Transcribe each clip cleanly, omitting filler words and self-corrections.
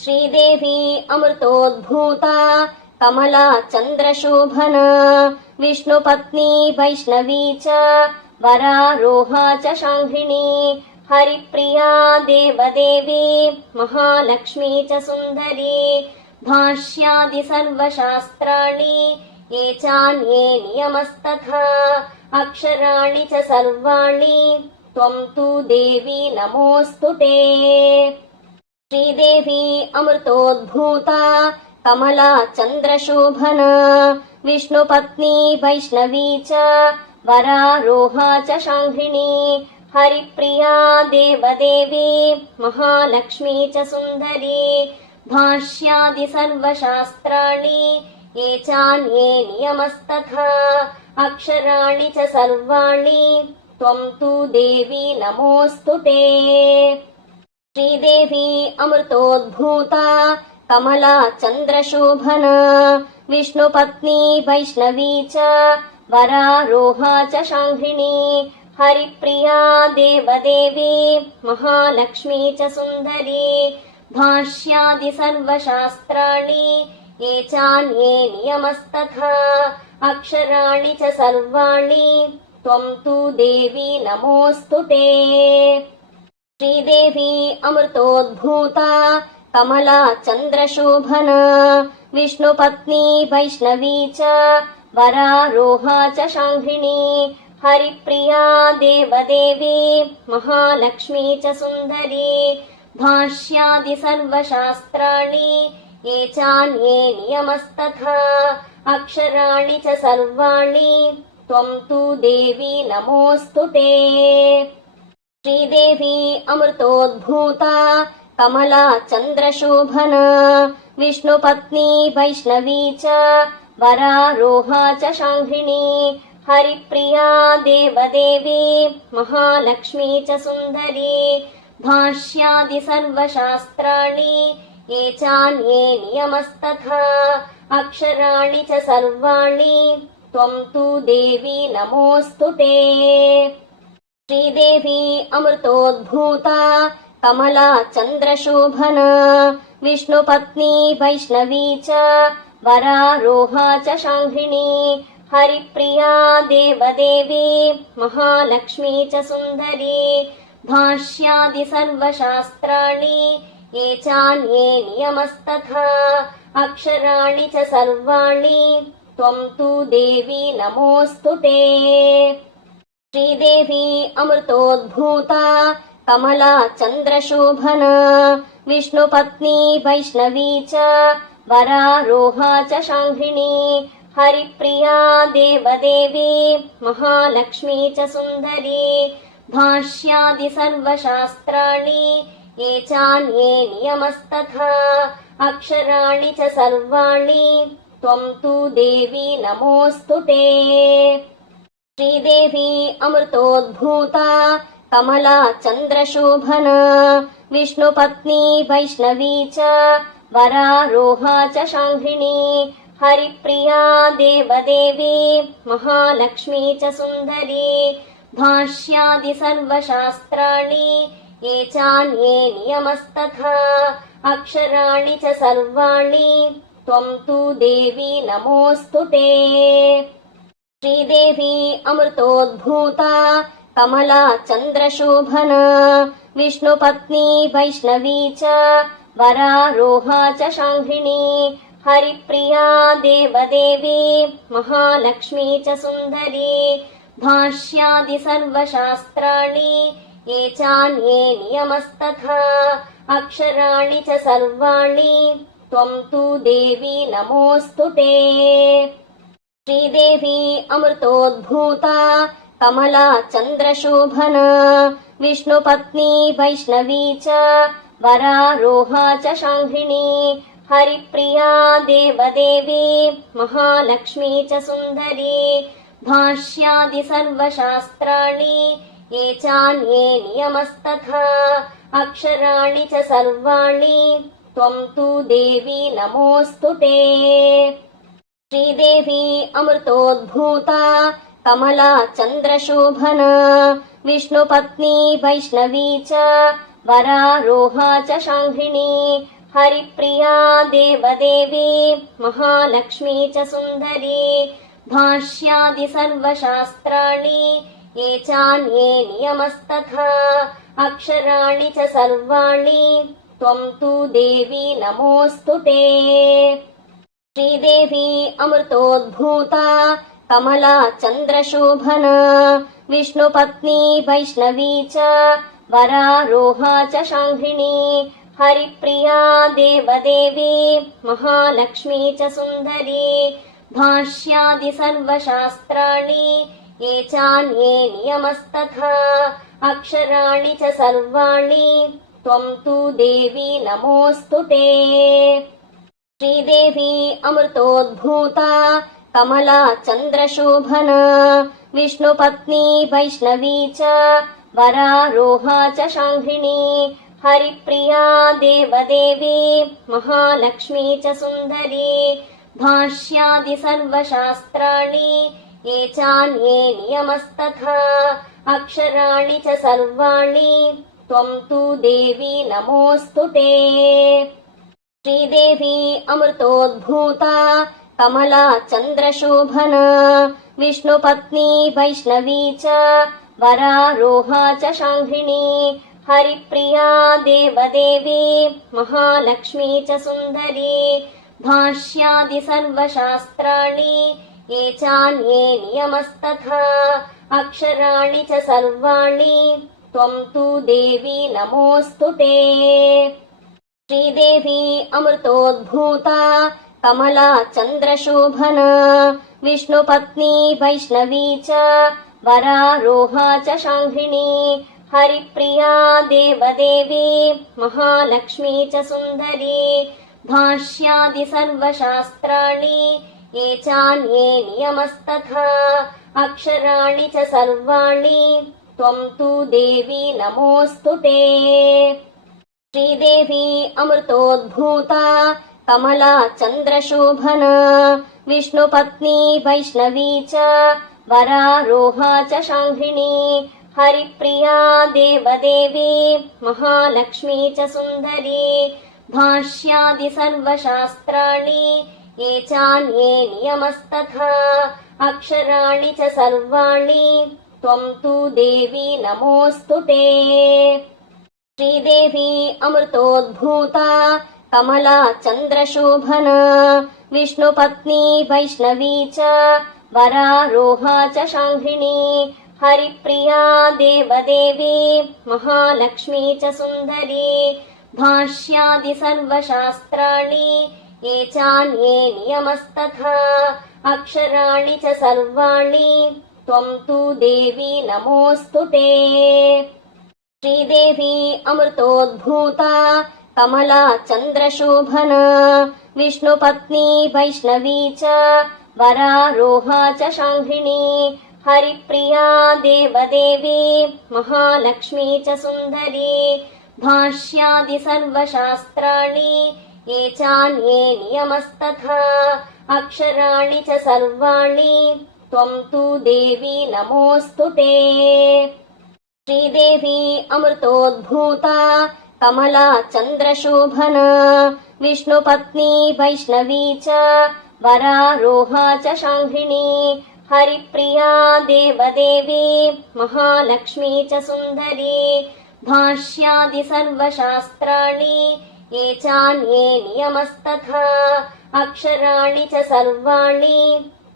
श्रीदेवी अमृतोद्भूता कमला चन्द्रशोभना विष्णुपत्नी वैष्णवी च वरारोहा च शाङ्घिणी हरिप्रिया देवदेवी महालक्ष्मी च सुन्दरी भाष्यादि सर्वशास्त्राणि ये चान्ये नियमस्तथा अक्षराणि च सर्वाणि त्वं तु देवी नमोऽस्तु ते। श्रीदेवी अमृतोद्भूता कमला चन्द्रशोभना विष्णुपत्नी वैष्णवी च वरारोहा च शाङ्घिणी हरिप्रिया देवदेवी महालक्ष्मी च सुन्दरी भाष्यादि सर्वशास्त्राणि ये चान्ये नियमस्तथा अक्षराणि च सर्वाणि त्वं तु देवी नमोऽस्तु ते। श्रीदेवी अमृतोद्भूता कमला चन्द्रशोभना विष्णुपत्नी वैष्णवी च वरारोहा च शाङ्घिणी हरिप्रिया देवदेवी महालक्ष्मी च सुन्दरी भाष्यादि सर्वशास्त्राणि ये चान्ये नियमस्तथा अक्षराणि च सर्वाणि त्वं तु देवी नमोऽस्तु ते। श्रीदेवी अमृतोद्भूता कमला चन्द्रशोभना विष्णुपत्नी वैष्णवी च वरारोहा च शाङ्घिणी हरिप्रिया देवदेवी महालक्ष्मी च सुन्दरी भाष्यादि सर्वशास्त्राणि ये चान्ये नियमस्तथा अक्षराणि च सर्वाणि त्वं तु देवी नमोऽस्तु ते। श्रीदेवी अमृतोद्भूता कमला चन्द्रशोभना विष्णुपत्नी वैष्णवी च वरारोहा च शाङ्घिणी हरिप्रिया देवदेवी महालक्ष्मी च सुन्दरी भाष्यादि सर्वशास्त्राणि ये चान्ये नियमस्तथा अक्षराणि च सर्वाणि त्वं तु देवी नमोऽस्तु ते। श्रीदेवी अमृतोद्भूता कमला चन्द्रशोभना विष्णुपत्नी वैष्णवी च वरारोहा च शाङ्घिणी हरिप्रिया देवदेवी महालक्ष्मी च सुन्दरी भाष्यादि सर्वशास्त्राणि ये चान्ये नियमस्तथा अक्षराणि च सर्वाणि त्वं तु देवी नमोऽस्तु ते। श्रीदेवी अमृतोद्भूता कमला चन्द्रशोभना विष्णुपत्नी वैष्णवी च वरारोहा च शाङ्घिणी हरिप्रिया देवदेवी महालक्ष्मी च सुन्दरी भाष्यादि सर्वशास्त्राणि ये चान्ये नियमस्तथा अक्षराणि च सर्वाणि त्वं तु देवी नमोऽस्तु ते। श्रीदेवी अमृतोद्भूता कमला चन्द्रशोभना विष्णुपत्नी वैष्णवी च वरारोहा च शाङ्घिणी हरिप्रिया देवदेवी महालक्ष्मी च सुन्दरी भाष्यादि सर्वशास्त्राणि ये चान्ये नियमस्तथा अक्षराणि च सर्वाणि त्वं तु देवी नमोऽस्तु ते। श्रीदेवी अमृतोद्भूता कमला चन्द्रशोभना विष्णुपत्नी वैष्णवी च वरारोहा च शाङ्घिणी हरिप्रिया देवदेवी महालक्ष्मी च सुन्दरी भाष्यादि सर्वशास्त्राणि ये चान्ये नियमस्तथा अक्षराणि च सर्वाणि त्वं तु देवी नमोऽस्तु ते। श्रीदेवी अमृतोद्भूता कमला चन्द्रशोभना विष्णुपत्नी वैष्णवी च वरारोहा च शाङ्घिणी हरिप्रिया देवदेवी महालक्ष्मी च सुन्दरी भाष्यादि सर्वशास्त्राणि ये चान्ये नियमस्तथा अक्षराणि च सर्वाणि त्वं तु देवी नमोऽस्तु ते। श्रीदेवी अमृतोद्भूता कमला चन्द्रशोभना विष्णुपत्नी वैष्णवी च वरारोहा च शाङ्घिणी हरिप्रिया देवदेवी महालक्ष्मी च सुन्दरी भाष्यादि सर्वशास्त्राणि ये चान्ये नियमस्तथा अक्षराणि च सर्वाणि त्वं तु देवी नमोऽस्तु ते। श्रीदेवी अमृतोद्भूता कमला चन्द्रशोभना विष्णुपत्नी वैष्णवी च वरारोहा च शाङ्घिणी हरिप्रिया देवदेवी महालक्ष्मी च सुन्दरी भाष्यादि सर्वशास्त्राणि ये चान्ये नियमस्तथा अक्षराणि च सर्वाणि त्वं तु देवी नमोऽस्तु ते। श्रीदेवी अमृतोद्भूता कमला चन्द्रशोभना विष्णुपत्नी वैष्णवी च वरारोहा च शाङ्घिणी हरिप्रिया देवदेवी महालक्ष्मी च सुन्दरी भाष्यादि सर्वशास्त्राणि ये चान्ये नियमस्तथा अक्षराणि च सर्वाणि त्वं तु देवी नमोऽस्तु ते। श्रीदेवी अमृतोद्भूता कमला चन्द्रशोभना विष्णुपत्नी वैष्णवी च वरारोहा च शाङ्घिणी हरिप्रिया देवदेवी महालक्ष्मी च सुन्दरी भाष्यादि सर्वशास्त्राणि ये चान्ये नियमस्तथा अक्षराणि च सर्वाणि त्वं तु देवी नमोऽस्तु ते। श्रीदेवी अमृतोद्भूता कमला चन्द्रशोभना विष्णुपत्नी वैष्णवी च वरारोहा च शाङ्घिणी हरिप्रिया देवदेवी महालक्ष्मी च सुन्दरी भाष्यादि सर्वशास्त्राणि ये चान्ये नियमस्तथा अक्षराणि च सर्वाणि त्वं तु देवी नमोऽस्तु ते। श्रीदेवी अमृतोद्भूता कमला चन्द्रशोभना विष्णुपत्नी वैष्णवी च वरारोहा च शाङ्घिणी हरिप्रिया देवदेवी महालक्ष्मी च सुन्दरी भाष्यादि सर्वशास्त्राणि ये चान्ये नियमस्तथा अक्षराणि च सर्वाणि त्वं तु देवी नमोऽस्तु ते। श्रीदेवी अमृतोद्भूता कमला चन्द्रशोभना विष्णुपत्नी वैष्णवी च वरारोहा च शाङ्घिणी हरिप्रिया देवदेवी महालक्ष्मी च सुन्दरी भाष्यादि सर्वशास्त्राणि ये चान्ये नियमस्तथा अक्षराणि च सर्वाणि त्वं तु देवी नमोऽस्तु ते। श्रीदेवी अमृतोद्भूता कमला चन्द्रशोभना विष्णुपत्नी वैष्णवी च वरारोहा च शाङ्घिणी हरिप्रिया देवदेवी महालक्ष्मी च सुन्दरी भाष्यादि सर्वशास्त्राणि ये चान्ये नियमस्तथा अक्षराणि च सर्वाणि त्वं तु देवी नमोऽस्तु ते। श्रीदेवी अमृतोद्भूता कमला चन्द्रशोभना विष्णुपत्नी वैष्णवी च वरारोहा च शाङ्घिणी हरिप्रिया देवदेवी महालक्ष्मी च सुन्दरी भाष्यादि सर्वशास्त्राणि ये चान्ये नियमस्तथा अक्षराणि च सर्वाणि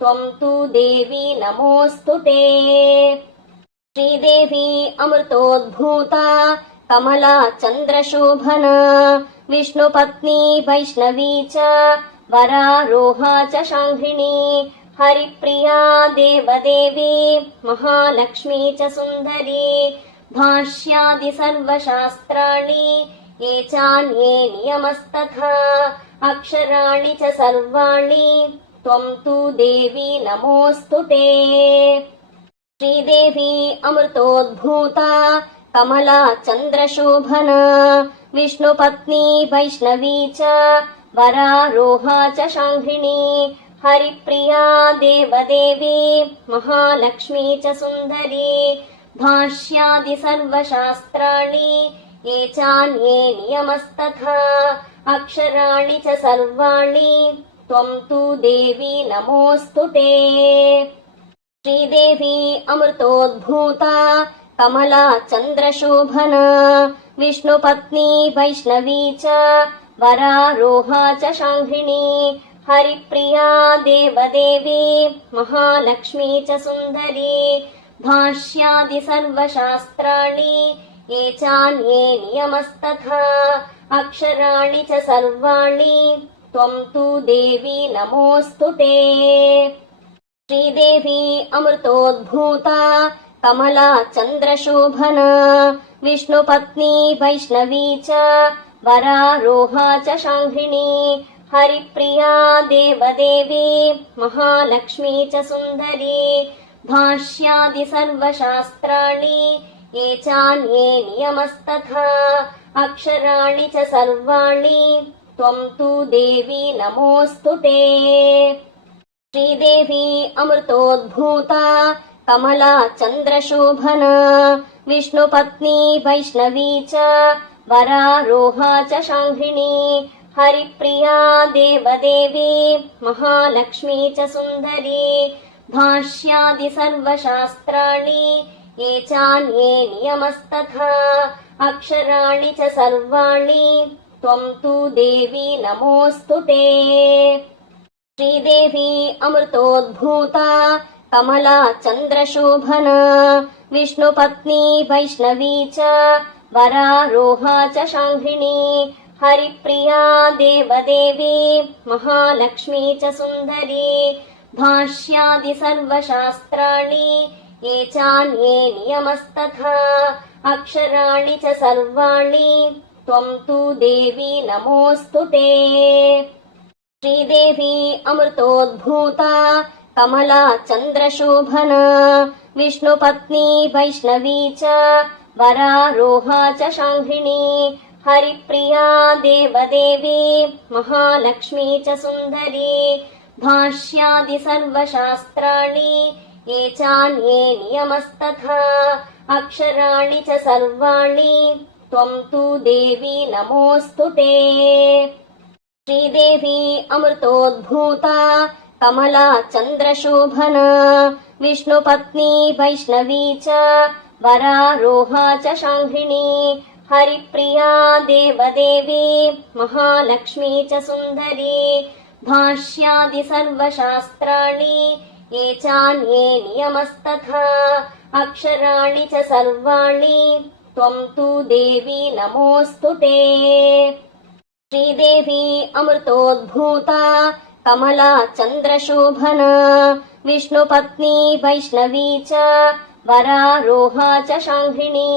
त्वं तु देवी नमोऽस्तु ते। श्रीदेवी अमृतोद्भूता कमला चन्द्रशोभना विष्णुपत्नी वैष्णवी च वरारोहा च शाङ्घिणी हरिप्रिया देवदेवी महालक्ष्मी च सुन्दरी भाष्यादि सर्वशास्त्राणि ये चान्ये नियमस्तथा अक्षराणि च सर्वाणि त्वं तु देवी नमोऽस्तु ते। श्रीदेवी अमृतोद्भूता कमला चन्द्रशोभना विष्णुपत्नी वैष्णवी च वरारोहा च शाङ्घिणी हरिप्रिया देवदेवी महालक्ष्मी च सुन्दरी भाष्यादि सर्वशास्त्राणि ये चान्ये नियमस्तथा अक्षराणि च सर्वाणि त्वं तु देवी नमोऽस्तु ते। श्रीदेवी अमृतोद्भूता कमला चन्द्रशोभना विष्णुपत्नी वैष्णवी च वरारोहा च शाङ्घिणी हरिप्रिया देवदेवी महालक्ष्मी च सुन्दरी भाष्यादि सर्वशास्त्राणि ये चान्ये नियमस्तथा अक्षराणि च सर्वाणि त्वं तु देवी नमोऽस्तु ते। श्रीदेवी अमृतोद्भूता कमला चन्द्रशोभना विष्णुपत्नी वैष्णवी च वरारोहा च शाङ्घिणी हरिप्रिया देवदेवी महालक्ष्मी च सुन्दरी भाष्यादि सर्वशास्त्राणि ये चान्ये नियमस्तथा अक्षराणि च सर्वाणि त्वं तु देवी नमोऽस्तु ते। श्रीदेवी अमृतोद्भूता कमला चन्द्रशोभना विष्णुपत्नी वैष्णवी च वरारोहा च शाङ्घिणी हरिप्रिया देवदेवी महालक्ष्मी च सुन्दरी भाष्यादि सर्वशास्त्राणि ये चान्ये नियमस्तथा अक्षराणि च सर्वाणि त्वं तु देवी नमोऽस्तु ते। श्रीदेवी अमृतोद्भूता कमला चन्द्रशोभना विष्णुपत्नी वैष्णवी च वरारोहा च शाङ्घिणी हरिप्रिया देवदेवी महालक्ष्मी च सुन्दरी भाष्यादि सर्वशास्त्राणि ये चान्ये नियमस्तथा अक्षराणि च सर्वाणि त्वं तु देवी नमोऽस्तु ते। श्रीदेवी अमृतोद्भूता कमला चन्द्रशोभना विष्णुपत्नी वैष्णवी च वरारोहा च शाङ्घिणी हरिप्रिया देवदेवी महालक्ष्मी च सुन्दरी भाष्यादि सर्वशास्त्राणि ये चान्ये नियमस्तथा अक्षराणि च सर्वाणि त्वं तु देवी नमोऽस्तु ते। श्रीदेवी अमृतोद्भूता कमला चन्द्रशोभना विष्णुपत्नी वैष्णवी च वरारोहा च शाङ्घिणी हरिप्रिया देवदेवी महालक्ष्मी च सुन्दरी भाष्यादि सर्वशास्त्राणि ये चान्ये नियमस्तथा अक्षराणि च सर्वाणि त्वं तु देवी नमोऽस्तु ते। श्रीदेवी अमृतोद्भूता कमला चन्द्रशोभना विष्णुपत्नी वैष्णवी च वरारोहा च शाङ्घिणी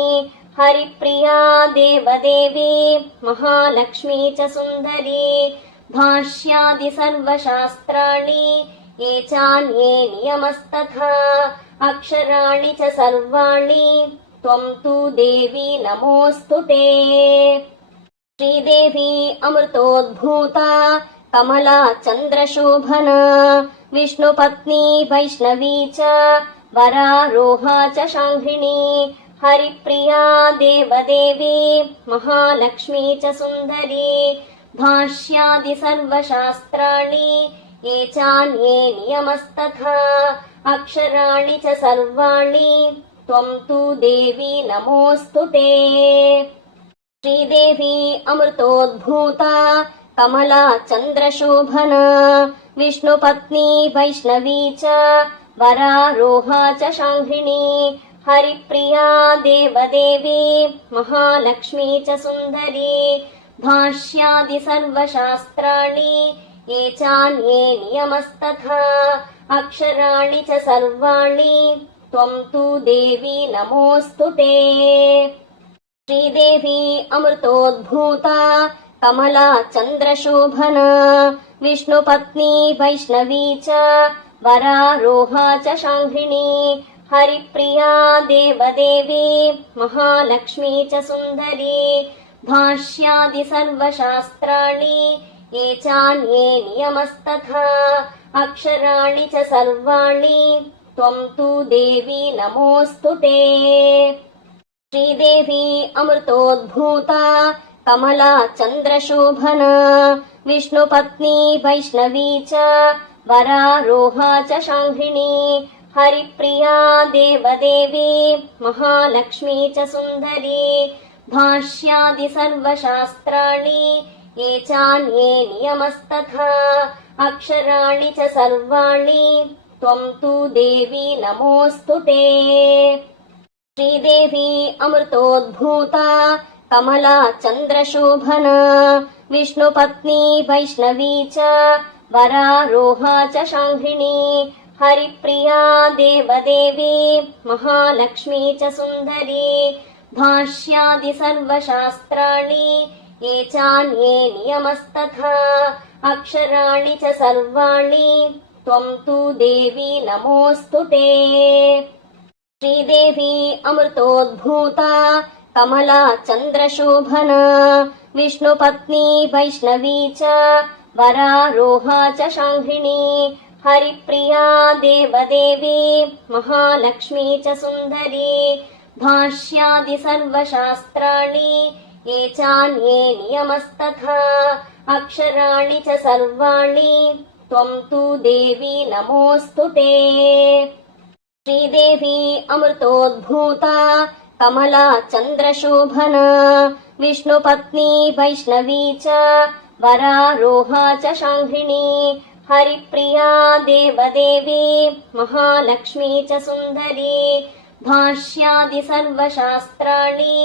हरिप्रिया देवदेवी महालक्ष्मी च सुन्दरी भाष्यादि सर्वशास्त्राणि ये चान्ये नियमस्तथा अक्षराणि च सर्वाणि त्वं तु देवी नमोऽस्तु ते। श्रीदेवी अमृतोद्भूता कमला चन्द्रशोभना विष्णुपत्नी वैष्णवी च वरारोहा च शाङ्घिणी हरिप्रिया देवदेवी महालक्ष्मी च सुन्दरी भाष्यादि सर्वशास्त्राणि ये चान्ये नियमस्तथा अक्षराणि च सर्वाणि त्वं तु देवी नमोऽस्तु ते। श्रीदेवी अमृतोद्भूता कमला चन्द्रशोभना विष्णुपत्नी वैष्णवी च वरारोहा च शाङ्घिणी हरिप्रिया देवदेवी महालक्ष्मी च सुन्दरी भाष्यादि सर्वशास्त्राणि ये चान्ये नियमस्तथा अक्षराणि च सर्वाणि त्वं तु देवी नमोऽस्तु ते। श्रीदेवी अमृतोद्भूता कमला चन्द्रशोभना विष्णुपत्नी वैष्णवी च वरारोहा च शाङ्घिणी हरिप्रिया देवदेवी महालक्ष्मी च सुन्दरी भाष्यादि सर्वशास्त्राणि ये चान्ये नियमस्तथा अक्षराणि च सर्वाणि त्वं तु देवी नमोऽस्तु ते। श्रीदेवी अमृतोद्भूता कमला चन्द्रशोभना विष्णुपत्नी वैष्णवी च वरारोहा च शाङ्घिणी हरिप्रिया देवदेवी महालक्ष्मी च सुन्दरी भाष्यादि सर्वशास्त्राणि ये चान्ये नियमस्तथा अक्षराणि च सर्वाणि त्वं तु देवी नमोऽस्तु ते। श्रीदेवी अमृतोद्भूता कमला चन्द्रशोभना विष्णुपत्नी वैष्णवी च वरारोहा च शाङ्घिणी हरिप्रिया देवदेवी महालक्ष्मी च सुन्दरी भाष्यादि सर्वशास्त्राणि ये चान्ये नियमस्तथा अक्षराणि च सर्वाणि त्वं तु देवी नमोऽस्तु ते। श्रीदेवी अमृतोद्भूता कमला चन्द्रशोभना विष्णुपत्नी वैष्णवी च वरारोहा च शाङ्घिणी हरिप्रिया देवदेवी महालक्ष्मी च सुन्दरी भाष्यादि सर्वशास्त्राणि ये चान्ये नियमस्तथा अक्षराणि च सर्वाणि त्वं तु देवी नमोऽस्तु ते। श्रीदेवी अमृतोद्भूता कमला चन्द्रशोभना विष्णुपत्नी वैष्णवी च वरारोहा च शाङ्घिणी हरिप्रिया देवदेवी महालक्ष्मी च सुन्दरी भाष्यादि सर्वशास्त्राणि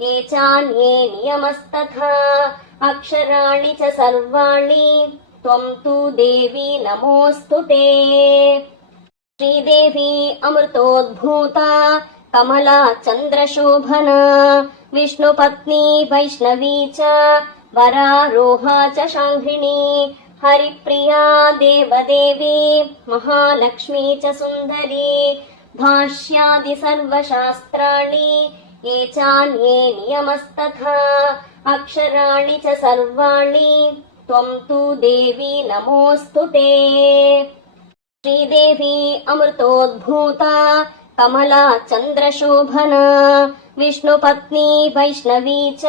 ये चान्ये नियमस्तथा अक्षराणि च सर्वाणि त्वं तु देवी नमोऽस्तु ते। श्रीदेवी अमृतोद्भूता कमला चन्द्रशोभना विष्णुपत्नी वैष्णवी च वरारोहा च शाङ्घिणी हरिप्रिया देवदेवी महालक्ष्मी च सुन्दरी भाष्यादि सर्वशास्त्राणि ये चान्ये नियमस्तथा अक्षराणि च सर्वाणि त्वं तु देवी नमोऽस्तु ते। श्रीदेवी अमृतोद्भूता कमला चन्द्रशोभना विष्णुपत्नी वैष्णवी च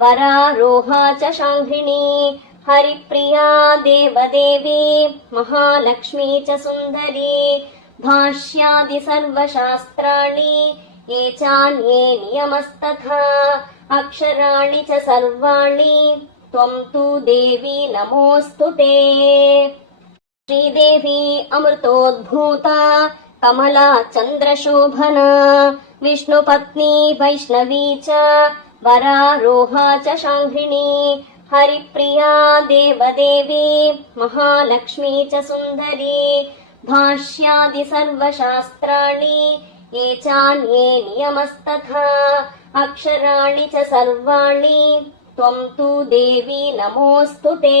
वरारोहा च शाङ्घिणी हरिप्रिया देवदेवी महालक्ष्मी च सुन्दरी भाष्यादि सर्वशास्त्राणि ये चान्ये नियमस्तथा अक्षराणि च सर्वाणि त्वं तु देवी नमोऽस्तु ते। श्रीदेवी अमृतोद्भूता कमला चन्द्रशोभना विष्णुपत्नी वैष्णवी च वरारोहा च शाङ्घिणी हरिप्रिया देवदेवी महालक्ष्मी च सुन्दरी भाष्यादि सर्वशास्त्राणि ये चान्ये नियमस्तथा अक्षराणि च सर्वाणि त्वं तु देवी नमोऽस्तु ते।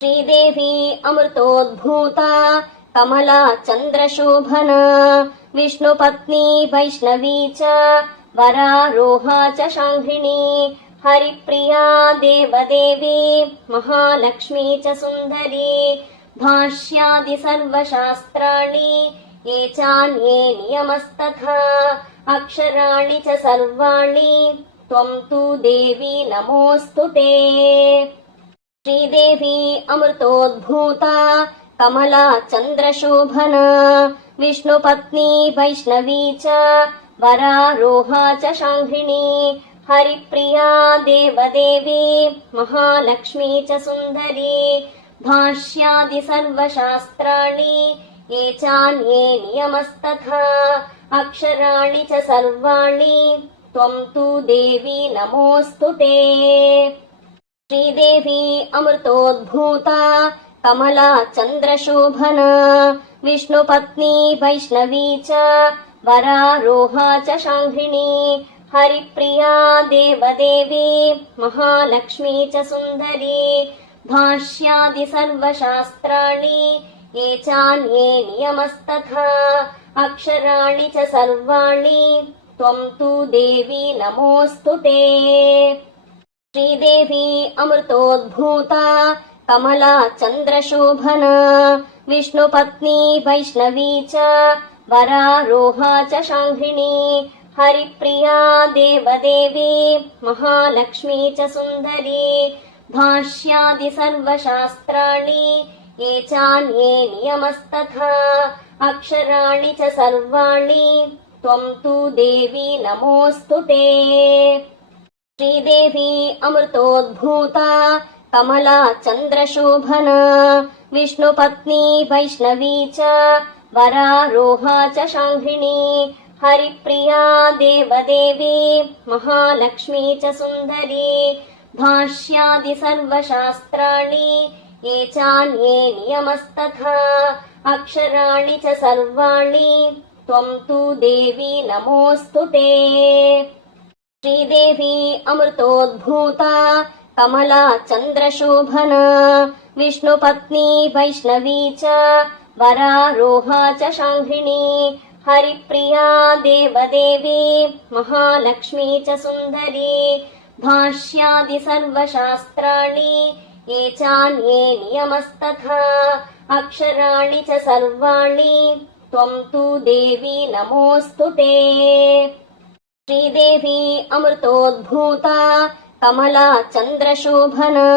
श्रीदेवी अमृतोद्भूता कमला चन्द्रशोभना विष्णुपत्नी वैष्णवी च वरारोहा च शाङ्घिणी हरिप्रिया देवदेवी महालक्ष्मी च सुन्दरी भाष्यादि सर्वशास्त्राणि ये चान्ये नियमस्तथा अक्षराणि च सर्वाणि त्वं तु देवी नमोऽस्तु ते। श्रीदेवी अमृतोद्भूता कमला चन्द्रशोभना विष्णुपत्नी वैष्णवी च वरारोहा च शाङ्घिणी हरिप्रिया देवदेवी महालक्ष्मी च सुन्दरी भाष्यादि सर्वशास्त्राणि ये चान्ये नियमस्तथा अक्षराणि च सर्वाणि त्वं तु देवी नमोऽस्तु ते। श्रीदेवी अमृतोद्भूता कमला चन्द्रशोभना विष्णुपत्नी वैष्णवी च वरारोहा च शाङ्घिणी हरिप्रिया देवदेवी महालक्ष्मी च सुन्दरी भाष्यादि सर्वशास्त्राणि ये चान्ये नियमस्तथा अक्षराणि च सर्वाणि त्वं तु देवी नमोऽस्तु ते। श्रीदेवी अमृतोद्भूता कमला चन्द्रशोभना विष्णुपत्नी वैष्णवी च वरारोहा च शाङ्घिणी हरिप्रिया देवदेवी महालक्ष्मी च सुन्दरी भाष्यादि सर्वशास्त्राणि ये चान्ये नियमस्तथा अक्षराणि च सर्वाणि त्वं तु देवी नमोऽस्तु ते। श्रीदेवी अमृतोद्भूता कमला चन्द्रशोभना विष्णुपत्नी वैष्णवी च वरारोहा च शाङ्घिणी हरिप्रिया देवदेवी महालक्ष्मी च सुन्दरी भाष्यादि सर्वशास्त्राणि ये चान्ये नियमस्तथा अक्षराणि च सर्वाणि त्वं तु देवी नमोऽस्तु ते। श्रीदेवी अमृतोद्भूता कमला चन्द्रशोभना विष्णुपत्नी वैष्णवी च वरारोहा च शाङ्घिणी हरिप्रिया देवदेवी महालक्ष्मी च सुन्दरी भाष्यादि सर्वशास्त्राणि ये चान्ये नियमस्तथा अक्षराणि च सर्वाणि त्वं तु देवी नमोऽस्तु ते। श्रीदेवी अमृतोद्भूता कमला चन्द्रशोभना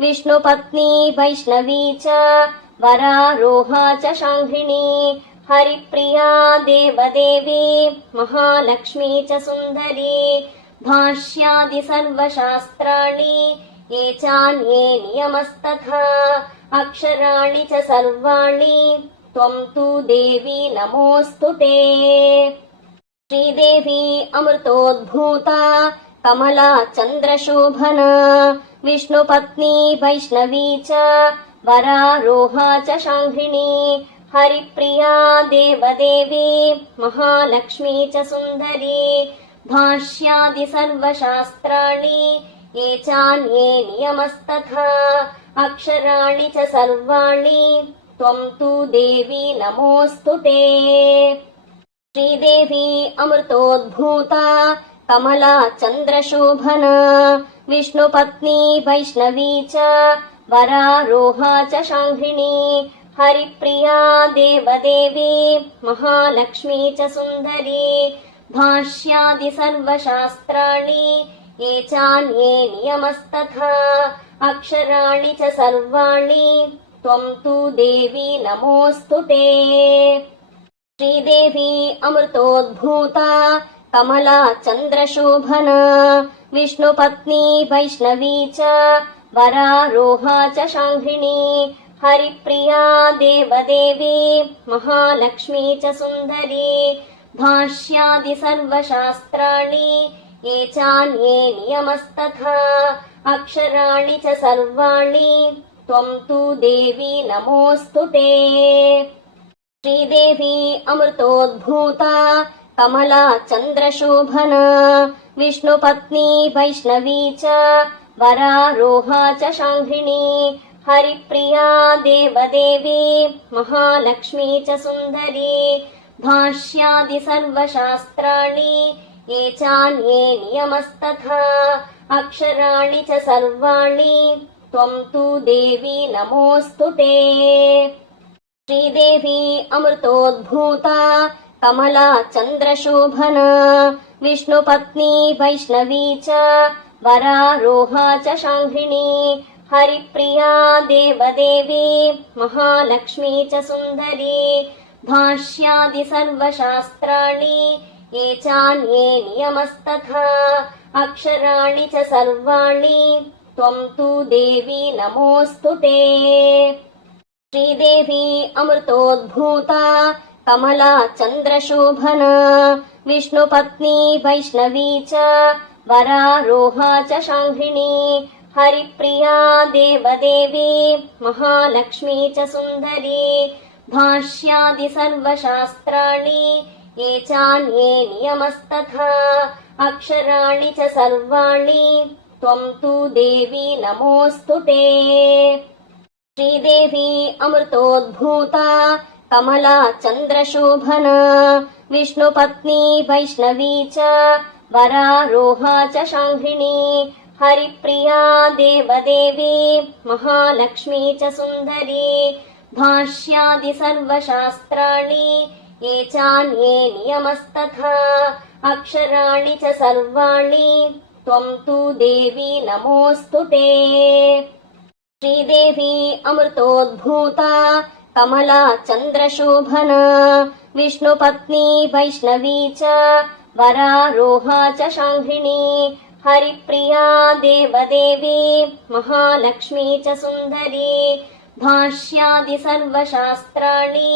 विष्णुपत्नी वैष्णवी च वरारोहा च शाङ्घिणी हरिप्रिया देवदेवी महालक्ष्मी च सुन्दरी भाष्यादि सर्वशास्त्राणि ये चान्ये नियमस्तथा अक्षराणि च सर्वाणि त्वं तु देवी नमोऽस्तु ते। श्रीदेवी अमृतोद्भूता कमला चन्द्रशोभना विष्णुपत्नी वैष्णवी च वरारोहा च शाङ्घिणी हरिप्रिया देवदेवी महालक्ष्मी च सुन्दरी भाष्यादि सर्वशास्त्राणि ये चान्ये नियमस्तथा अक्षराणि च सर्वाणि त्वं तु देवी नमोऽस्तु ते। श्रीदेवी अमृतोद्भूता कमला चन्द्रशोभना विष्णुपत्नी वैष्णवी च वरारोहा च शाङ्घिणी हरिप्रिया देवदेवी महालक्ष्मी च सुन्दरी भाष्यादि सर्वशास्त्राणि ये चान्ये नियमस्तथा अक्षराणि च सर्वाणि त्वं तु देवी नमोऽस्तु ते। श्रीदेवी अमृतोद्भूता कमला चन्द्रशोभना विष्णुपत्नी वैष्णवी च वरारोहा च शाङ्घिणी हरिप्रिया देवदेवी महालक्ष्मी च सुन्दरी भाष्यादि सर्वशास्त्राणि ये चान्ये नियमस्तथा अक्षराणि च सर्वाणि त्वं तु देवी नमोऽस्तु ते। श्रीदेवी अमृतोद्भूता कमला चन्द्रशोभना विष्णुपत्नी वैष्णवी च वरारोहा च शाङ्घिणी हरिप्रिया देवदेवी महालक्ष्मी च सुन्दरी भाष्यादि सर्वशास्त्राणि ये चान्ये नियमस्तथा अक्षराणि च सर्वाणि त्वं तु देवी नमोऽस्तु ते। श्रीदेवी अमृतोद्भूता कमला चन्द्रशोभना विष्णुपत्नी वैष्णवी च वरारोहा च शाङ्घिणी हरिप्रिया देवदेवी महालक्ष्मी च सुन्दरी भाष्यादि सर्वशास्त्राणि ये चान्ये नियमस्तथा अक्षराणि च सर्वाणि त्वं तु देवी नमोऽस्तु ते। श्रीदेवी अमृतोद्भूता कमला चन्द्रशोभना विष्णुपत्नी वैष्णवी च वरारोहा च शाङ्घिणी हरिप्रिया देवदेवी महालक्ष्मी च सुन्दरी भाष्यादि सर्वशास्त्राणि ये चान्ये नियमस्तथा अक्षराणि च सर्वाणि त्वं तु देवी नमोऽस्तु ते। श्रीदेवी अमृतोद्भूता कमला चन्द्रशोभना विष्णुपत्नी वैष्णवी च वरारोहा च शाङ्घिणी हरिप्रिया देवदेवी महालक्ष्मी च सुन्दरी भाष्यादि सर्वशास्त्राणि ये चान्ये नियमस्तथा अक्षराणि च सर्वाणि त्वं तु देवी नमोऽस्तु ते। श्रीदेवी अमृतोद्भूता कमला चन्द्रशोभना विष्णुपत्नी वैष्णवी च वरारोहा च शाङ्घिणी हरिप्रिया देवदेवी महालक्ष्मी च सुन्दरी भाष्यादि सर्वशास्त्राणि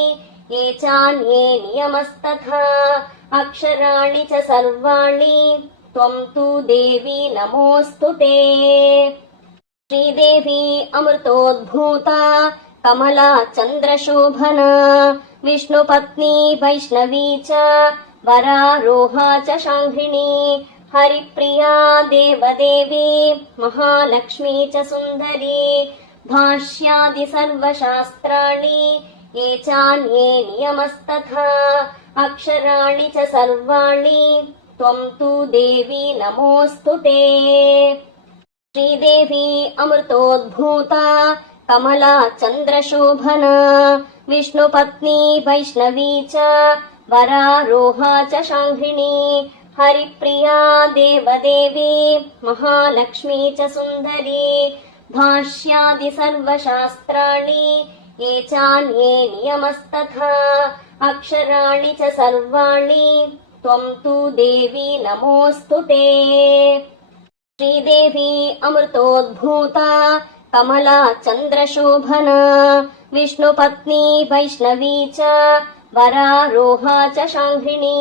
ये चान्ये नियमस्तथा अक्षराणि च सर्वाणि त्वं तु देवी नमोऽस्तु ते। श्रीदेवी अमृतोद्भूता कमला चन्द्रशोभना विष्णुपत्नी वैष्णवी च वरारोहा च शाङ्घिणी हरिप्रिया देवदेवी महालक्ष्मी च सुन्दरी भाष्यादि सर्वशास्त्राणि ये चान्ये नियमस्तथा अक्षराणि च सर्वाणि त्वं तु देवी नमोऽस्तु ते। श्रीदेवी अमृतोद्भूता कमला चन्द्रशोभना विष्णुपत्नी वैष्णवी च वरारोहा च शाङ्घिणी हरिप्रिया देवदेवी महालक्ष्मी च सुन्दरी भाष्यादि सर्वशास्त्राणि ये चान्ये नियमस्तथा अक्षराणि च सर्वाणि त्वं तु देवी नमोऽस्तु ते। श्रीदेवी अमृतोद्भूता कमला चन्द्रशोभना विष्णुपत्नी वैष्णवी च वरारोहा च शाङ्घिणी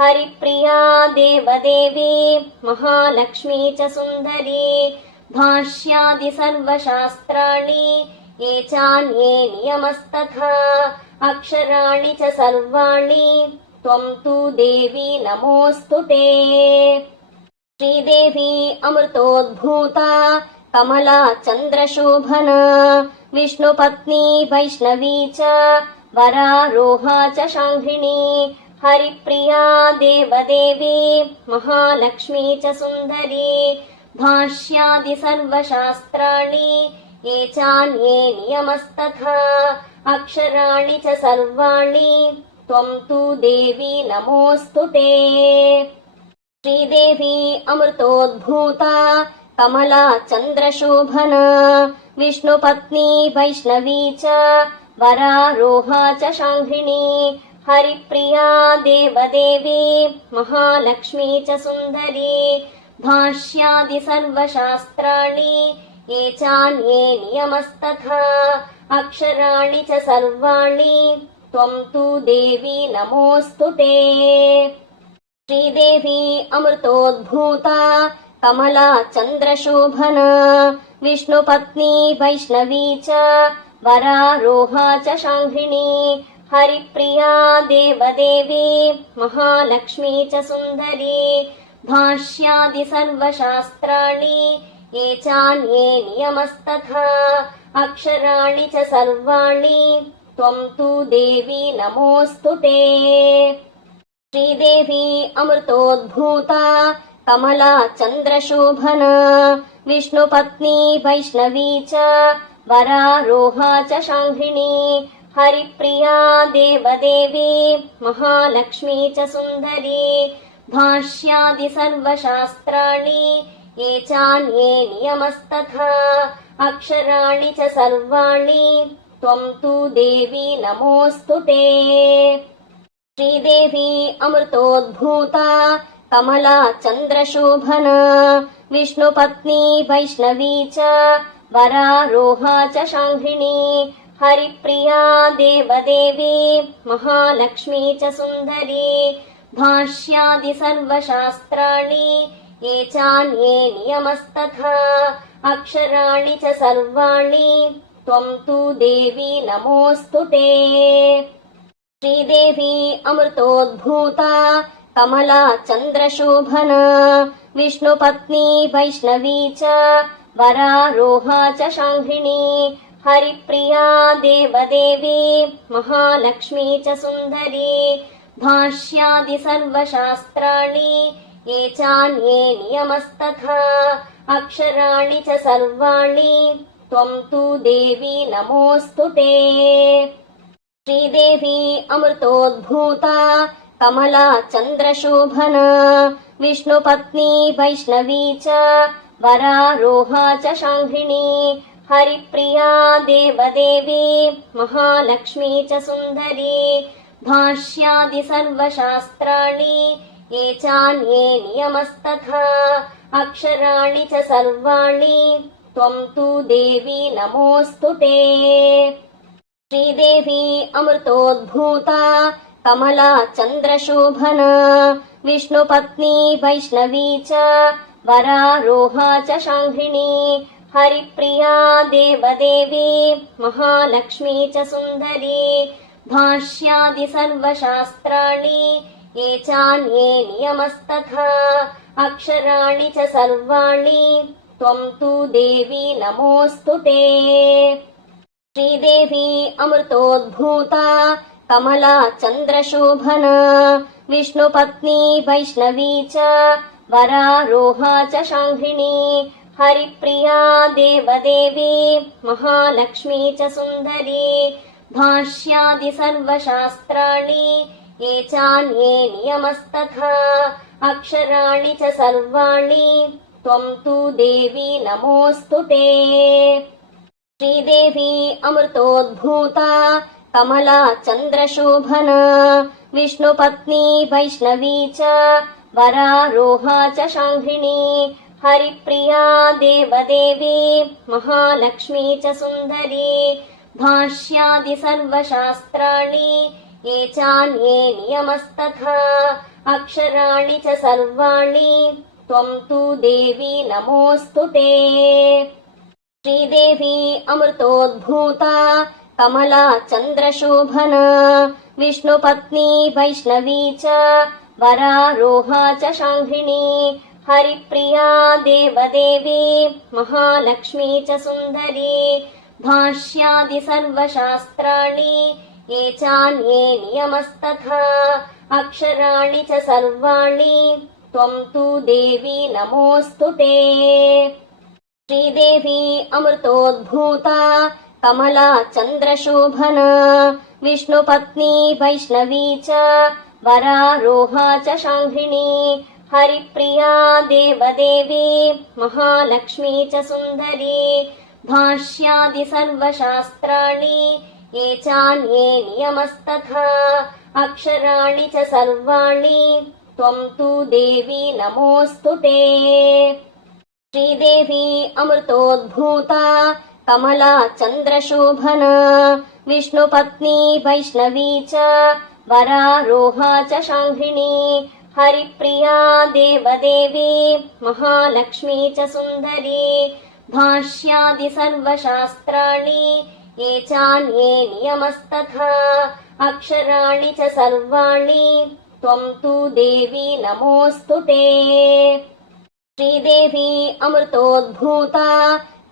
हरिप्रिया देवदेवी महालक्ष्मी च सुन्दरी भाष्यादि सर्वशास्त्राणि ये चान्ये नियमस्तथा अक्षराणि च सर्वाणि त्वं तु देवी नमोऽस्तु ते। श्रीदेवी अमृतोद्भूता कमला चन्द्रशोभना विष्णुपत्नी वैष्णवी च वरारोहा च शाङ्घिणी हरिप्रिया देवदेवी महालक्ष्मी च सुन्दरी भाष्यादि सर्वशास्त्राणि ये चान्ये नियमस्तथा अक्षराणि च सर्वाणि त्वं तु देवी नमोऽस्तु ते। श्रीदेवी अमृतोद्भूता कमला चन्द्रशोभना विष्णुपत्नी वैष्णवी च वरारोहा च शाङ्घिणी हरिप्रिया देवदेवी महालक्ष्मी च सुन्दरी भाष्यादि सर्वशास्त्राणि ये चान्ये नियमस्तथा अक्षराणि च सर्वाणि त्वं तु देवी नमोऽस्तु ते। श्रीदेवी अमृतोद्भूता कमला चन्द्रशोभना विष्णुपत्नी वैष्णवी च वरारोहा च शाङ्घिणी हरिप्रिया देवदेवी महालक्ष्मी च सुन्दरी भाष्यादि सर्वशास्त्राणि ये चान्ये नियमस्तथा अक्षराणि च सर्वाणि त्वं तु देवी नमोऽस्तु ते। श्रीदेवी अमृतोद्भूता कमला चन्द्रशोभना विष्णुपत्नी वैष्णवी च वरारोहा च शाङ्घिणी हरिप्रिया देवदेवी महालक्ष्मी च सुन्दरी भाष्यादि सर्वशास्त्राणि ये चान्ये नियमस्तथा अक्षराणि च सर्वाणि त्वं तु देवी नमोऽस्तु ते। श्रीदेवी अमृतोद्भूता कमला चन्द्रशोभना विष्णुपत्नी वैष्णवी च वरारोहा च शाङ्घिणी हरिप्रिया देवदेवी महालक्ष्मी च सुन्दरी भाष्यादि सर्वशास्त्राणि ये चान्ये नियमस्तथा अक्षराणि च सर्वाणि त्वं तु देवी नमोऽस्तु ते। श्रीदेवी अमृतोद्भूता कमला चन्द्रशोभना विष्णुपत्नी वैष्णवी च वरारोहा च शाङ्घिणी हरिप्रिया देवदेवी महालक्ष्मी च सुन्दरी भाष्यादि सर्वशास्त्राणि ये चान्ये नियमस्तथा अक्षराणि च सर्वाणि त्वं तु देवी नमोऽस्तु ते। श्रीदेवी अमृतोद्भूता कमला चन्द्रशोभना विष्णुपत्नी वैष्णवी च वरारोहा च शाङ्घिणी हरिप्रिया देवदेवी महालक्ष्मी च सुन्दरी भाष्यादि सर्वशास्त्राणि ये चान्ये नियमस्तथा अक्षराणि च सर्वाणि त्वं तु देवी नमोऽस्तु ते। श्रीदेवी अमृतोद्भूता कमला चन्द्रशोभना विष्णुपत्नी वैष्णवी च वरारोहा च शाङ्घिणी हरिप्रिया देवदेवी महालक्ष्मी च सुन्दरी भाष्यादि सर्वशास्त्राणि ये चान्ये नियमस्तथा अक्षराणि च सर्वाणि त्वं तु देवी नमोऽस्तु ते। श्रीदेवी अमृतोद्भूता कमला चन्द्रशोभना विष्णुपत्नी वैष्णवी च वरारोहा च शाङ्घिणी हरिप्रिया देवदेवी महालक्ष्मी च सुन्दरी भाष्यादि सर्वशास्त्राणि ये चान्ये नियमस्तथा अक्षराणि च सर्वाणि त्वं तु देवी नमोऽस्तु ते। श्रीदेवी अमृतोद्भूता कमला चन्द्रशोभना विष्णुपत्नी वैष्णवी च वरारोहा च शाङ्घिणी हरिप्रिया देवदेवी महालक्ष्मी च सुन्दरी भाष्यादि सर्वशास्त्राणि ये चान्ये नियमस्तथा अक्षराणि च सर्वाणि त्वं तु देवी नमोऽस्तु ते। श्रीदेवी अमृतोद्भूता कमला चन्द्रशोभना विष्णुपत्नी वैष्णवी च वरारोहा च शाङ्घिणी हरिप्रिया देवदेवी महालक्ष्मी च सुन्दरी भाष्यादि सर्वशास्त्राणि ये चान्ये नियमस्तथा अक्षराणि च सर्वाणि त्वं तु देवी नमोऽस्तु ते। श्रीदेवी अमृतोद्भूता कमला चन्द्रशोभना विष्णुपत्नी वैष्णवी च वरारोहा च शाङ्घिणी हरिप्रिया देवदेवी महालक्ष्मी च सुन्दरी भाष्यादि सर्वशास्त्राणि ये चान्ये नियमस्तथा अक्षराणि च सर्वाणि त्वं तु देवी नमोऽस्तु ते। श्रीदेवी अमृतोद्भूता कमला चन्द्रशोभना विष्णुपत्नी वैष्णवी च वरारोहा च शाङ्घिणी हरिप्रिया देवदेवी महालक्ष्मी च सुन्दरी भाष्यादि सर्वशास्त्राणि ये चान्ये नियमस्तथा अक्षराणि च सर्वाणि त्वं तु देवी नमोऽस्तु ते। श्रीदेवी अमृतोद्भूता